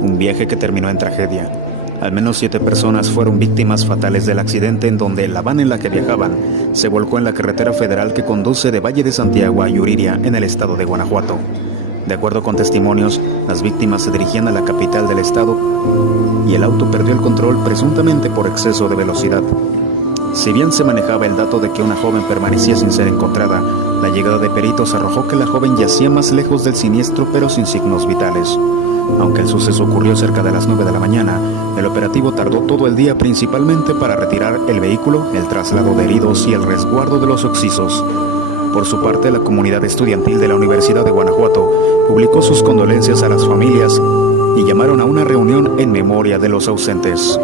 Un viaje que terminó en tragedia. Al menos 7 personas fueron víctimas fatales del accidente en donde la van en la que viajaban se volcó en la carretera federal que conduce de Valle de Santiago a Yuriria, en el estado de Guanajuato. De acuerdo con testimonios, las víctimas se dirigían a la capital del estado y el auto perdió el control presuntamente por exceso de velocidad. Si bien se manejaba el dato de que una joven permanecía sin ser encontrada, la llegada de peritos arrojó que la joven yacía más lejos del siniestro pero sin signos vitales. Aunque el suceso ocurrió cerca de las 9 de la mañana, el operativo tardó todo el día principalmente para retirar el vehículo, el traslado de heridos y el resguardo de los occisos. Por su parte, la comunidad estudiantil de la Universidad de Guanajuato publicó sus condolencias a las familias y llamaron a una reunión en memoria de los ausentes.